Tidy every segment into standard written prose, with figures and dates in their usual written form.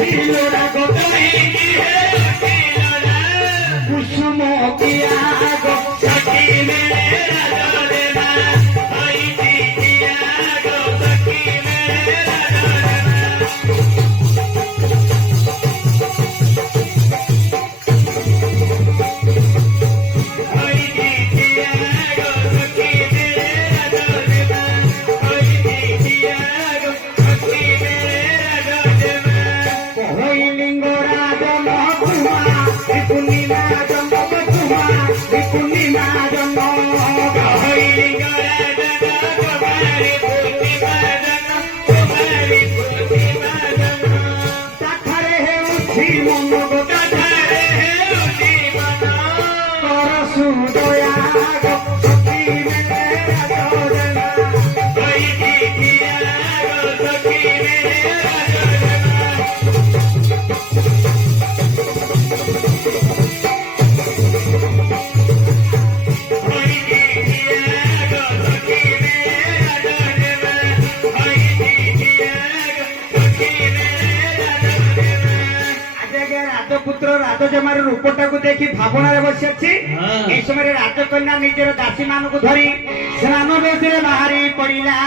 उठिलोरा गोतई की है उठिलोरा कुसुम किया गो सखी मेरे राजोरेवा होई जी किया गो सखी मेरे राजजमार रूपटा को देखी भावनार बसी अच्छी ए समय राजकन्या निजर दासी मान को धरी स्नान बेदी बाहरी पड़ा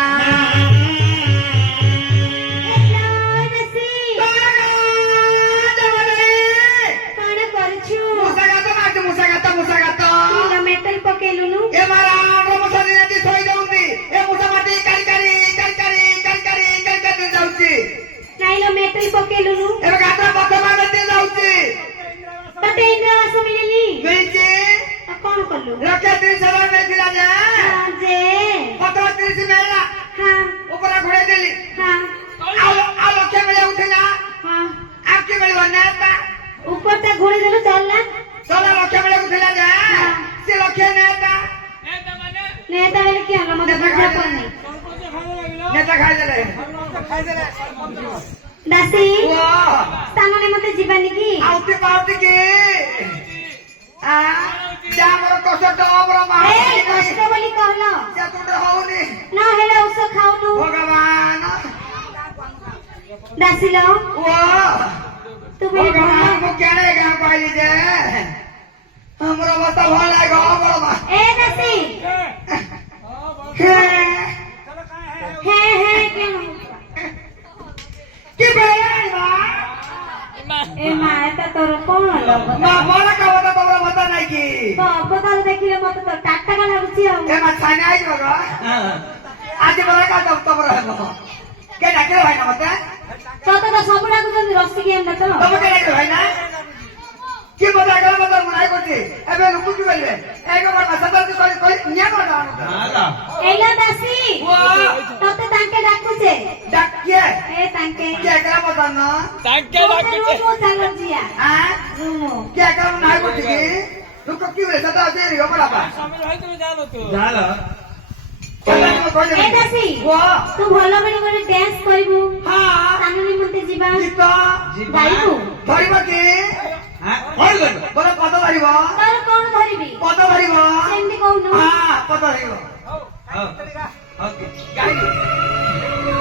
दासी स्थान मत जीवानी की आउती पाउती की जा मोर कष्ट हमर मां ए कष्ट बोली कहलो से तुंड होउनी ना हेले औषध खाउनु भगवान दासी लो ओ तुमे भगवान को केने गा पाइली जे हमरो बता भल लाग हमर मां ए दासी हे क्यों की बयान ए मां एता तोर कोन लो मां बोला का बता तोरा बता नहीं की तो बता देखिले मत तो टाटा का लागुची हम ए मां खाने आई बगा आज बोला का तब तोरा हो के डाके भाई ना मत तो सबुडा को जल्दी रस्सी के अंदर तो तब के डाके भाई ना की बता गला बता मुनाई कोची एबे रुकु की बोलबे एक बार सदर की कोई निया को ना एला दासी वाह तते तांके डाकु छे डाकिए ए तांके के करा बता ना तांके डाकु छे चालो जिया हां के करा मुनाई कोची की रुकु की बोले सदा से रे बड़ा बा शामिल भाई तुम जानो तो जानो ए दासी वाह तू भलो बड़ी बड़ी डांस करबू हां ताननी मते जीवा जाइबू धरिबा की कौन कर बोला पता धरिबो तार कौन धरिबी पता धरिबो सेंदी कहू हां पता धरिबो हां ओके गाड़ी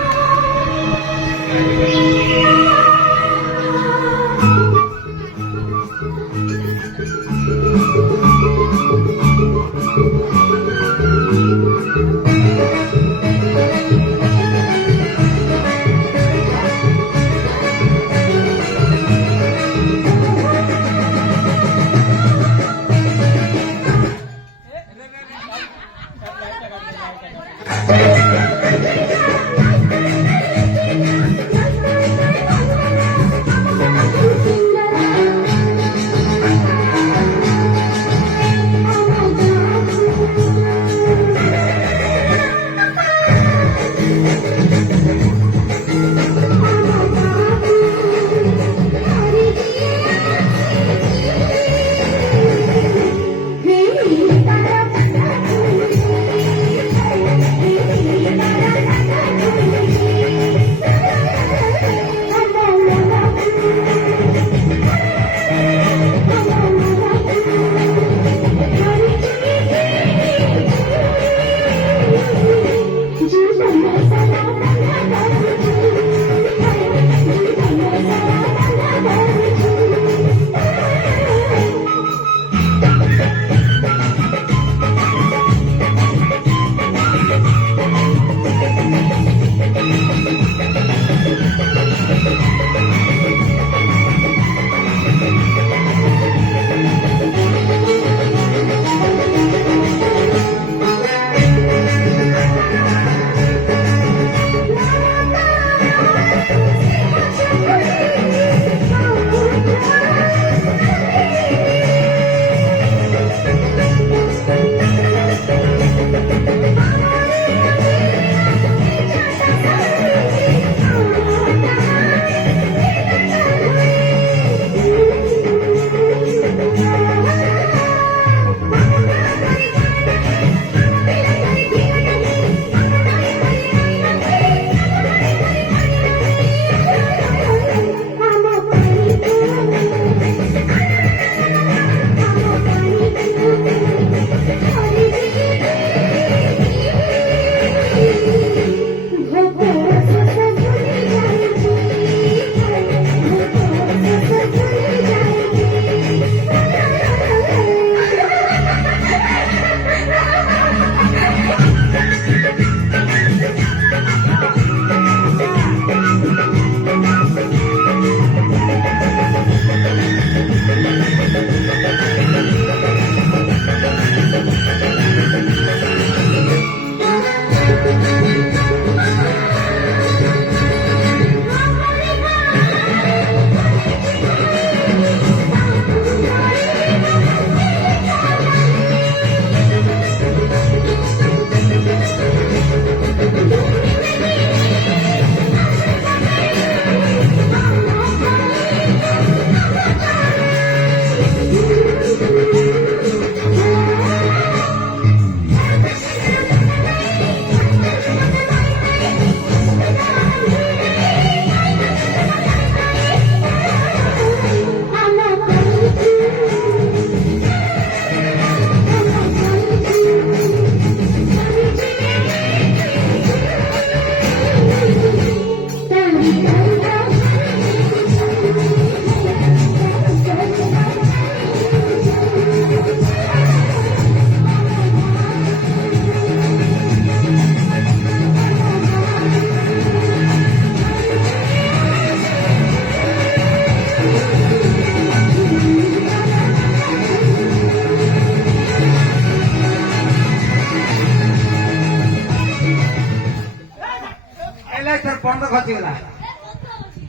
ए तोर पंड खसी गला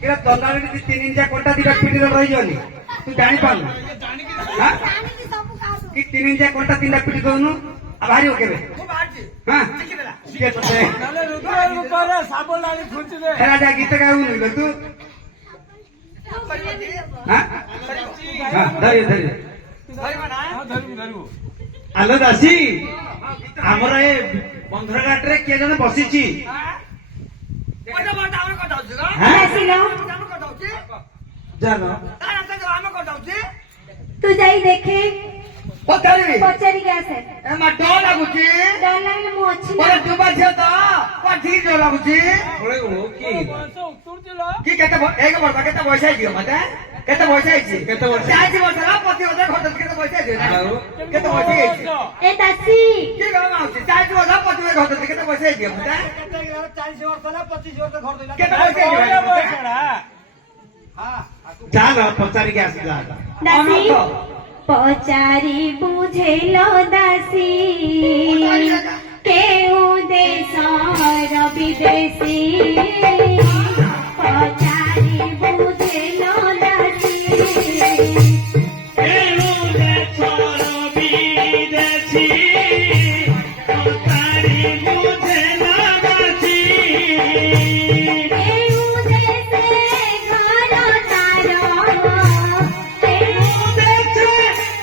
किरा दंडाले भी 3 इंच कोटा दिबा पिटी रही जनी तू जानि पानु हां कि 3 इंच कोटा 3टा पिटी दोनु आ भारी हो केबे हां के तते नाले रुद्र ऊपर साबुन डाली खुंची दे ए राजा गीत गाऊ नु तू हां हां धरि धरि हां धरू आलो दासी हमर ए बंधर घाट रे के जने बसिची जानो तू जाई देखे पचारी पचारी के आसे ए मा डर लागुची डर लागले मु अछि ओरे डुबा छ त पाठी डर लागुची ओरे ओ की की केते एक वर्ष केते पैसा दियो मते केते पैसा आइछि केते वर्ष आइछि वर्ष ला 25,000 खर्च केते पैसा दियो केते पैसा आइछि ए दासी की गाम आउछि 40,000 25,000 खर्च केते पैसा दियो मते 40 वर्ष ला 25 वर्ष घर देला केते पैसा दियो हां चाल पचारी के आसी जा दासी पचारी बुझेलो दासी केउ देश र विदेशी पचारी बुझेलो दासी केउ देश र विदेशी पचारी बुझेलो दासी केउ देशे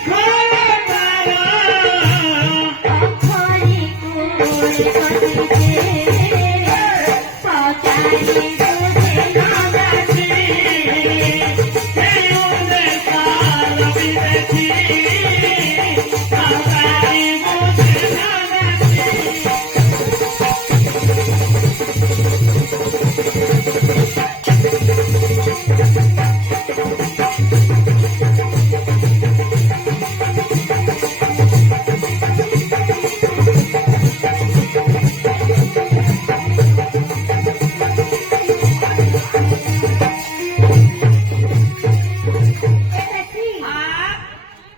घर तारो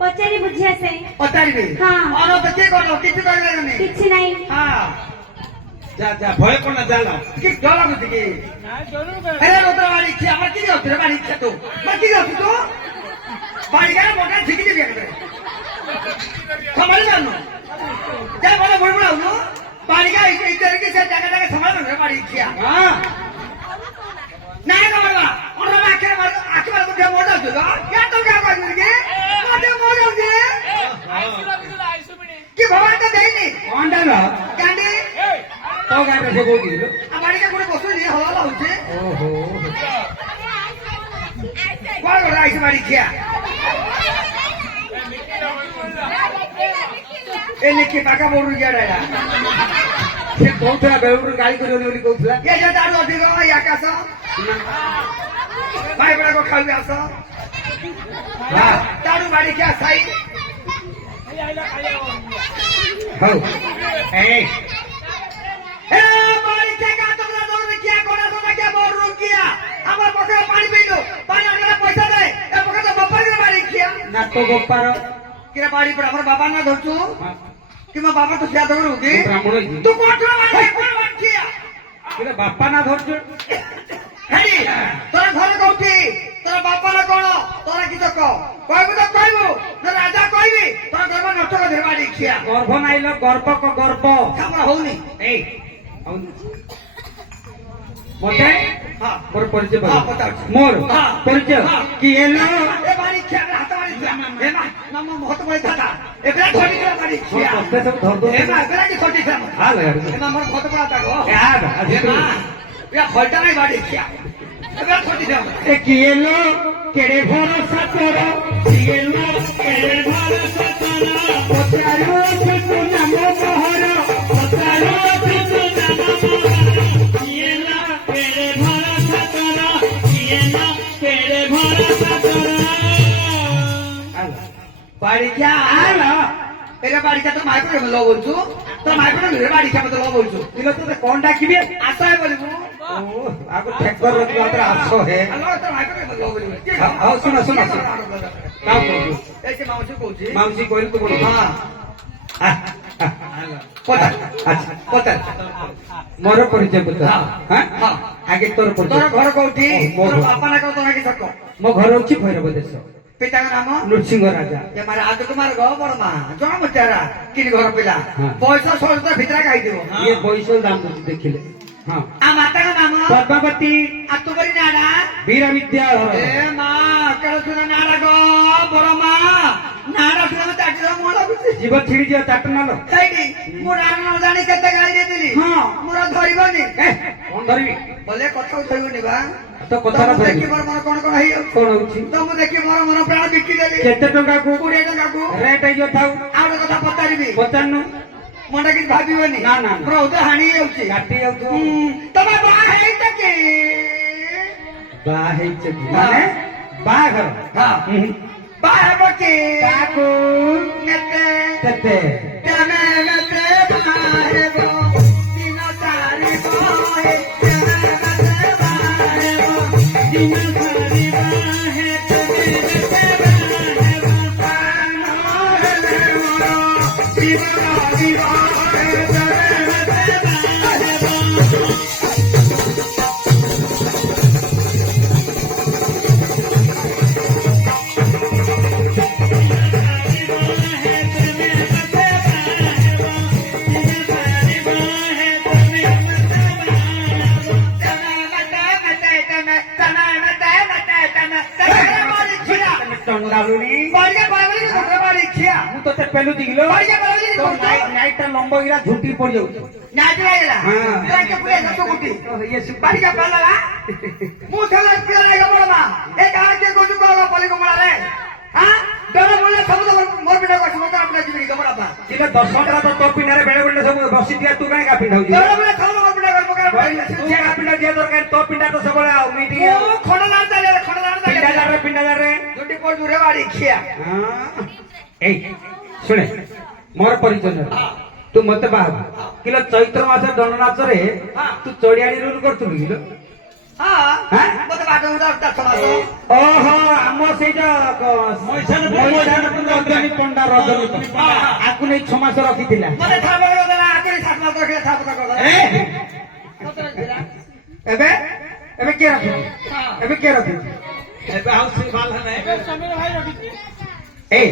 पचारी बुझिया से पचारी हाँ और तो के करो किछु करले नहीं किछि नहीं हां जा जा भय कोन जाला कि डला बुझी की अरे रुद्रवाड़ी की हमर की होत रे बाड़ी तू मैं की होत तू बाड़ी का मोटा ठीक नहीं करे खबर जानो जा बोले बोल बोला नो बाड़ी का इस तरीके से जगह जगह संभाल रे बाड़ी किया हां नहीं खबर और आके मार तो क्या मोटा होगा क्या तो क्या कर देंगे मोटे मोटे होंगे कि भगवान का देनी कौन डालो गांडी तो गांडी से बोल दिलो हमारी का कोई बसु नहीं हवा होचे ओहो कौन कर रहा है बाड़ी किया ए निकी पाका बोलू गया रे से कोथला बेउर गाड़ी को जोली कोथला ये जे दारू अधिक है आकाश भाई बड़ा को खाऊ आसो हां दारू बाड़ी क्या साई हो ए बाड़ी के का तोरा दौड़ क्या कोना तो क्या बोल रुक गया हमर पकड़ पानी पी लो पानी आने पैसा दे ए पकड़ तो बप्पर के बाड़ी किया ना तो बप्पर किरा बाड़ी पर हमर बाबा ना धरछु कि मैं बाबा तो क्या दौड़ होगी तू कोठला बाड़ी कोन बात किया किरा बापा ना धरछु हेडी तोरा घर कोठी तोरा बापा ना कोन तोरा की तो कहबो तो कहबो न राजा कहबी तोरा गर्भ नष्ट कर देबाड़ी किया गर्भ नाइलो गर्भ को गर्भ हमरा होनी ए मोटे हां मोर परिचय हां पता मोर परिचय कि एलो ए बाड़ी किया हाथ बाड़ी ए ना नम बहुत बड़ी था एकरा छोड़ी के बाड़ी किया सब धर दो ए ना एकरा की छोटी था हां ले ए ना मोर बहुत बड़ा था गो यार ए ना या फलटा नहीं बाड़ी किया एकरा छोटी था ए कि एलो केड़े भरोसा तोरा एलो केड़े भरोसा तोरा पचारो से तू नाम मोहर पचारो से तू नाम मोहर एलो केड़े भरोसा तोरा एलो केड़े भरोसा तोरा बाड़ी क्या आला एका बाड़ी क्या तो माइको रे लो बोलछु तो माइको रे बाड़ी क्या मत लो बोलछु इलो तो कोन डाकिबे आशा है बोलबो ओ आको ठेकर रो मात्र आशो है हेलो तो माइको रे लो बोलबो हां सुनो सुनो का कहू ऐसे माउसी कहूची माउसी कोइल तो बोल हां पता अच्छा पता मोर परिचय पता हां हां ଆଗେ ତୋର ତୋର ପରିଚୟ ଘର କୋଉଠି ମୋ ତୋର ଘର। ବାପା ନା କଣ ତୋର ସକ ମୋ ଘର ହଉଛି ଭୈରବ ଦେଶ ପିତାଙ୍କ ନାମ ନୃସିଂହ ରାଜା ଏ ମାରେ ଆଜ କୁମାର ଗ ବଡ ମା ଜଣ ମୁଚାରା କିନି ଘର ପିଲା ହଁ। ବୟସ 16 ଭିତରେ ଖାଇଥିବ ଇଏ ବୈଶ ଦାମ ଦଉଛି ଦେଖିଲେ ହଁ ଆ ମାତାଙ୍କ ନାମ ପଦ୍ମାବତୀ ଆ ତୁ କରି ନାଡା ବୀର ବିଦ୍ୟା ଏ ମା କେଳ ସୁନ ନାଡା ଗ ବଡ ମା ନାଡା ସୁନ ଚାଟିର ମୁଁ ଲାଗୁଛି ଜୀବ ଛିଡି ଯିବ ଚାଟ ନାଲ ସେଇଠି ମୁଁ ନାଡା ନ ଜାଣି କେତେ ଗାଳି ଦେଇଥିଲି ହଁ। ମୋର ଧରିବନି କଣ ଧରିବି ବୋଲେ କଥା ଧରିବନି ବା ତ କଥାଟା ତମକୁ ଦେଖି ଧରିବି ମୋର ମନ କଣ କଣ ହେଇଯାଉଛି କଣ ହଉଛି ତମକୁ ଦେଖି ମୋର ମନ ପ୍ରାଣ ବିକି ଦେଲି କେତେ ଟଙ୍କାକୁ 20 ଟଙ୍କାକୁ ରେଟ୍ ହେଇଯିବ ଥାଉ ଆଉ ଗୋଟେ କଥା ପଚାରିବି ପଚାରୁନୁ ମନଟା କିଛି ଭାବିବନି ନା, ନା, ନା। ମୋର ଉଦୟ ହାଣି ଯାଉଛି କାଟି ଯାଉଥିବ ତମେ ବାହା ହେଇଛ କି ବାହା ହେଇଛ କି? ମାନେ ବାହାଘର ହଁ। ବାହା ହେବ କି କାକୁ ନେତେ କେତେ ତମେ ନେତେ ବାହା ହେବ ଦିନ ସାରିବ ତମେ ନେତେ ବାହା ହେବ ଦିନ ସାରିବ ତମେ ନେତେ ବାହା ହେବ ଜୀବନ ଜୀବନ ଚଣ୍ଡାଲୁଣି ମୁଁ ତତେ ପେଲୁଛି କିଲୋ ନାଇଟ୍ ଟା ଲମ୍ବ ଗିରା ଝୁଣ୍ଟି ପଡିଯାଉଛି ଟିକେ 10 ଟଙ୍କା ତ ତୋ ପିଣ୍ଡାରେ ବେଳେ ବେଳେ ସବୁ ବସିଥିବା ତୁ କାହିଁ କାପି ଥାଉଛି ପିଣ୍ଡା ଦିଆ ଦରକାର ତୋ ପିଣ୍ଡା ତ ସବୁବେଳେ ଆଉ ମିଟିଂ ପିଣ୍ଡା ଜାରେ ଏଇ ଶୁଣେ ମୋର ପରିଚୟ ନେଲା। ତୁ ମତେ ବାହାବୁ କିଲୋ ଚୈତ୍ର ମାସ ଦଣ୍ଡ ନାଚରେ ତୁ ଚଢିଆଡି ରୁଲ କରୁଥିଲୁ କିଲୋ ଓହୋ ଆମ ସେଇଟା ରଜନୀ ପଣ୍ଡା ଆକୁ ନେଇ 6 ମାସ ରଖିଥିଲା ଏବେ ଏବେ କିଏ ରଖିଛି ଏବେ କିଏ ରଖିଛି ଏଇ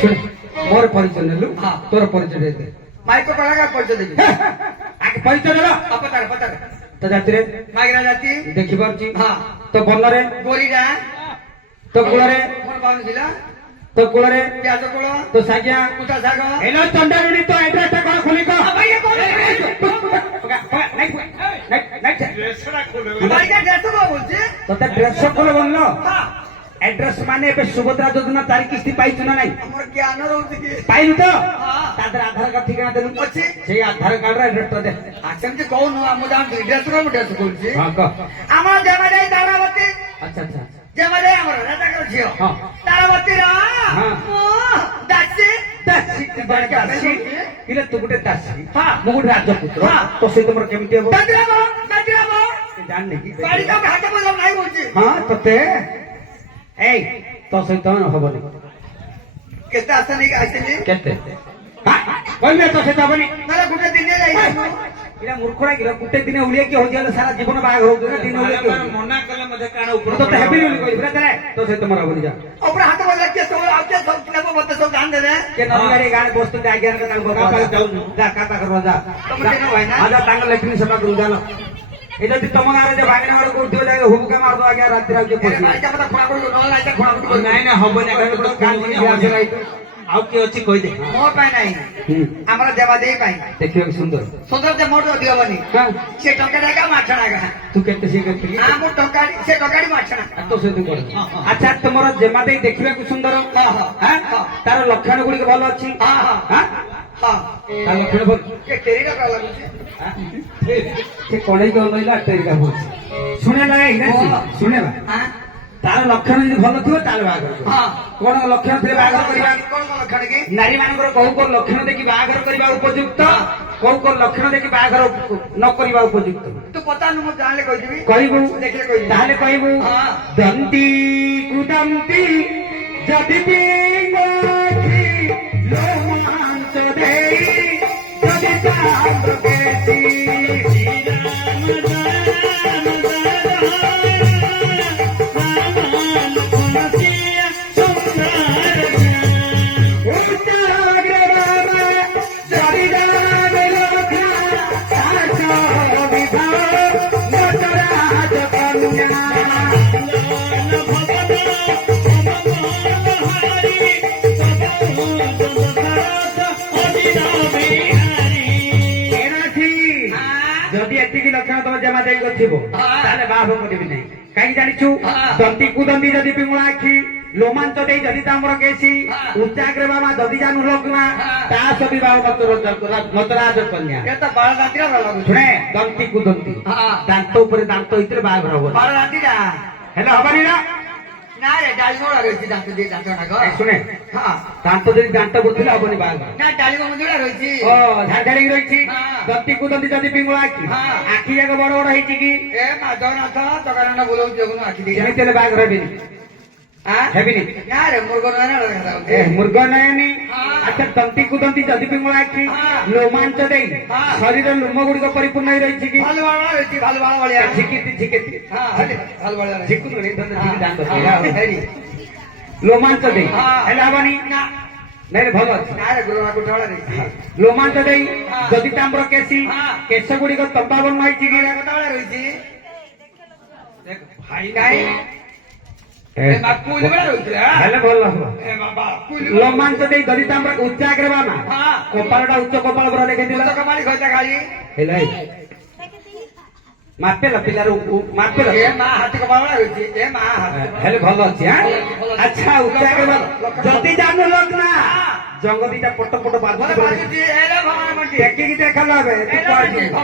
ଶୁଣ ମୋର ପରିଚୟ ନେଲୁ ତୋର ପରିଚୟ ଦେ ମାଇକ କଳାକାର ପରିଚୟ ଦେବି ଆগে ପରିଚୟ ନେଲ ପଚାର ପଚାର ତୋ ଜାତିରେ ମାଗିରା ଜାତି ଦେଖିପାରୁଛି ହଁ ତୋ ବନରେ ଗୋରିଟା ତୋ କୂଳରେ ମୋର ବାଉନ ଥିଲା ତୋ କୂଳରେ ପିଆଜ କୋଳ ତୋ ସାଜ୍ଞା କୁଟା ଶାଗ ଏଲୋ ଚଣ୍ଡାରୁଣୀ ତୋ ଆଡ୍ରେସ ଟା କଣ ଖୋଲି କହ ତତେ ଡ୍ରେସ ଖୋଲ ବନଲ ଆଡ୍ରେସ ମାନେ ଏବେ ସୁଭଦ୍ରା ଯୋଜନା 4 କିସ୍ତି ପାଇଛୁ ନା ନାଇଁ ଆମର ଜ୍ଞାନ ରହୁଛି କି ପାଇଲୁ ତ ହଁ। ତା ଦେହରେ ଆଧାର କାର୍ଡ ଠିକଣା ଦେଲୁ ଅଛି। ସେଇ ଆଧାର କାର୍ଡ ର ଆଡ୍ରେସ ଟା ଦେ ସେମିତି କହୁନୁ ମୁଁ ଜାଣୁଛି ଡ୍ରେସ ମୁଁ ଡ୍ରେସ କରୁଛି ହଁ କହ ଆମର ଜେମାଯାଇ ତାରାବତୀ ଆଚ୍ଛା ଆଚ୍ଛା ଜେମାଯାଇ ଆମର ରାଜାଙ୍କର ଝିଅ ହଁ। ତାରାବତୀର ହଁ। ଦାସୀ ଦାସୀ ଦାସୀ କିରେ ତୁ ଗୋଟେ ଦାସୀ ହଁ। ମୁଁ ଗୋଟେ ରାଜପୁତ୍ର ହଁ। ତୋ ସହିତ ମୋର କେମିତି ହବ ଦାଦିରାମ ଜାଣିନି କି ବାড়ি তো ঘাটে বললাম নাই বলছি ହଁ ତତେ ଏଇ ତୋ ସହିତ ହବନି কেতে আসতে নেই আসেনি କେତେ କହିବେ ତୋ ସହିତ ହବନି নালে গুটে দিনে যাই ଏଇଟା ମୂର୍ଖଟା କିଲୋ ଗୋଟେ ଦିନ ଉଳିଆ କିଏ ହଉଛି ହେଲେ ସାରା ଜୀବନ ବାହାଘର ହଉଛି ନା ଦିନ ଉଳିଆ କିଏ ହଉଛି মনা করলে মধ্যে কারণ ମୁଁ ତତେ ହେବିନି ବୋଲି କହିଲି ପୁରା ତାହେଲେ ତୋ ସହିତ ମୋର ହବନି ଯା উপরে হাতে বললে কে সব আজকে সব নেব বলতে সব ধান দেবে କେ ନଦୀଗାଡ଼ି ଗାଁରେ ବସୁଛନ୍ତି ଆଜ୍ଞା ତାଙ୍କ ଯା କା ପାଖରେ ଯା ତମେ କେନ ଭାଇ ନା? ଯା ତାଙ୍କ ଲେଟ୍ରିନ୍ ସେବା କରୁ ଜାନ ଏ ଯଦି ତମ ଗାଁରେ ଯେ ଭାଗିନା ଘର କରୁଥିବ ଯାଇ ହୁବୁକା ମାରୁଥିବ ଆଜ୍ଞା ରାତିରେ ଆଉ କିଏ ପଶିବ বাড়িটা কথা খোলা করে নলে লাইটা খোলা করে ନାଇଁ ନା ହବନି ଆଉ କିଏ ଅଛି କହିଦେ ମୋ ପାଇଁ ନାହିଁ ଆମର ଦେବାଦେବୀ ପାଇଁ ଦେଖିବାକୁ ସୁନ୍ଦର ସୁନ୍ଦର ଯେ ମୋଟ ଅଧିକ ହବନି ହଁ ସେ ଟଙ୍କାଟା ଏକା ମାଛଣା ଏକା ତୁ କେତେ ସିଏ କେତେ ଆମ ଟଙ୍କାଟି ସେ ଟଙ୍କାଟି ମାଛଣା ତୋ ସହିତ କର ଆଚ୍ଛା ତୁମର ଜେମା ଦେଇ ଦେଖିବାକୁ ସୁନ୍ଦର ତାର ଲକ୍ଷଣ ଗୁଡିକ ଭଲ ଅଛି ହଁ ହଁ ହଁ ହଁ ତାର ଲକ୍ଷଣ ଭଲ ଏ ଟେରିଟା କଣ ଲାଗୁଛି ସେ କଣେଇକି ଅନଇଲା ଟେରିକା ହଉଛି ଶୁଣେ ନା ଶୁଣେ ବା ହଁ ତାର ଲକ୍ଷଣ ଯଦି ଭଲ ଥିବ ତାର ବାହାଘର କରିବ। ହଁ କଣ ଲକ୍ଷଣ ଥିଲେ ବାହାଘର କରିବା କଣ କଣ ଲକ୍ଷଣ କି ନାରୀ ମାନଙ୍କର କୋଉ କୋଉ ଲକ୍ଷଣ ଦେଖି ବାହାଘର କରିବା ଉପଯୁକ୍ତ କୋଉ କୋଉ ଲକ୍ଷଣ ଦେଖି ବାହାଘର ନ କରିବା ଉପଯୁକ୍ତ ତୁ ପଚାରୁନୁ ମୁଁ ଜାଣିଲେ କହିଦେବି କହିବୁ ଦେଖିଲେ କହିଦେବି ତାହେଲେ କହିବୁ ହଁ। ଦନ୍ତି କୁଦନ୍ତି ଯଦି ପିଙ୍ଗାଠି ଲୋମାଂସ ଦେଇ ଯଦି ଚାନ୍ଦ କେସି যদি এତିକି ଲକ୍ଷଣ ତମ ଜମା ଦେଇ କରିଥିବ ତାହେଲେ ବାହା କରିବି ନାହିଁ କାହିଁକି ଜାଣିଛୁ ଦନ୍ତୀ କୁଦନ୍ତୀ ଯଦି ପିଙ୍ଗୁଳା ଆଖି ଲୋମାଞ୍ଚ ଦେଇ ଯଦି ତାମ୍ର କେସି ଉଚ୍ଚାଗ୍ର ବାମା ଯଦି ଜାନୁ ଲଗ୍ନା ତା ସବି ବାହୁ ମତରାଜ କନ୍ୟା ଏ ତ ବାଳ ରାତିରେ ଭଲ ଲାଗୁଛି ଶୁଣେ ଦନ୍ତୀ କୁଦନ୍ତୀ ଦାନ୍ତ ଉପରେ ଦାନ୍ତ ଭିତରେ ବାହାଘର ହବ ବାଳ ରାତିଟା ହେଲେ ହବନି ନା ନା ରେ ଡାଳିମ ରହିଛି ଦାନ୍ତ দিয়ে ଦାନ୍ତ ନାଗ ଏ ଶୁଣେ ଦାନ୍ତ ଯଦି ଦାନ୍ତ କରୁଥିଲେ ହବନି ବାହାଘର ନା ଡାଳିମ ମନ୍ଦିର ରହିଛି ଓ ଝାଡିକି ରହିଛି ଦନ୍ତୀ କୁଦନ୍ତୀ ଯଦି ପିଙ୍ଗୁଳା ଆଖି ଆଖି ଯାକ ବଡ ବଡ ହେଇଛି କି ଏ ମା ଜଗନ୍ନାଥ ଜଗନ୍ନାଥ ବୋଲଉଛି ଦେଖୁନୁ ଆଖି ଦେଇ ଏମିତି ହେଲେ ବାହାଘର ହେବିନି ହେବିନି ନା ରେ ମୃଗ ନୟନ ଏ ମୃଗ ନୟନୀ ଆଚ୍ଛା ଦନ୍ତୀ କୁଦନ୍ତୀ ଯଦି ପିଙ୍ଗୁଳା ଆଖି ଲୋମାଞ୍ଚ ଦେଇ ଶରୀର ଲୋମ ଗୁଡିକ ପରିପୂର୍ଣ୍ଣ ହେଇ ରହିଛି କି ଭଲ ବାଳ ରହିଛି ଭଲ ବାଳ ଭଳିଆ ଝିକିତି ଝିକିତି ଭଲ ବାଳ ରହିଛି ଝିକୁନି ଲୋମାଞ୍ଚ ଦେଇ ହେଲେ ହବନି ନାଇଁ ଭଲ ଅଛି ନା ରେ ଗୁରୁମା କୁଟଳ ରହିଛି ଲୋମାଞ୍ଚ ଦେଇ ଯଦି ତାମ୍ର କେଶୀ କେଶ ଗୁଡିକ ତମ୍ବା ବର୍ଣ୍ଣ ହେଇଛି କି କେତେବେଳେ ରହିଛି ଭାଇ ନାଇଁ କୁଲି ବେଳା ରହୁଥିଲା ହେଲେ ଭଲ ହବ ଏ ବାବା ଲୋମାଞ୍ଚ ଦେଇ ଯଦି ତାମ୍ର ଉଚ୍ଚାଗ୍ର ବାମା କପାଳଟା ଉଚ୍ଚ କପାଳ ପୁରା ଦେଖେଇଥିଲା କମାଳି ଖୋଜା ଖାଲି ହେଲା ମାପେଲ ପିଲାର ମାପେଲ ଏ ମା ହାତୀ କମାଳ ରହିଛି ଏ ମା ହାତୀ ହେଲେ ଭଲ ଅଛି ଆଚ୍ଛା ଉଚ୍ଚାଗ୍ର ଯଦି ଜାନୁ ଲଗ୍ନା ଜଙ୍ଗ ଦିଟା ପଟ ପଟ ବାଜୁଛି ବାଜୁଛି ଏ ରେ ଭଗବାନ ମଣ୍ଡି ଦେଖିକି ଦେଖାଲା